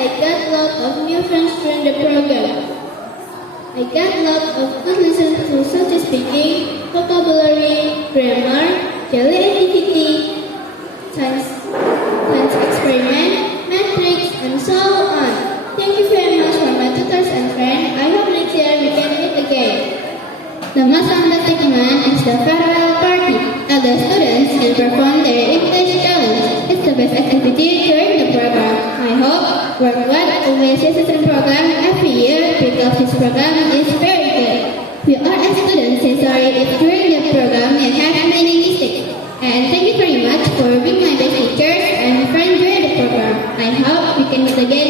I got lot of new friends during the program. I got lot of good lessons to such as speaking, vocabulary, grammar, daily activity, science experiment, matrix, and so on. Thank you very much for my tutors and friends. I hope next year we can meet again. The most undertaken is the farewell party. All the students can perform their English challenge. It's the best activity during the program. I hope Worldwide Organization program every year because this program is very good. We all as students say sorry if during the program we have many mistakes. And thank you very much for being my best teachers and friends during the program. I hope we can meet again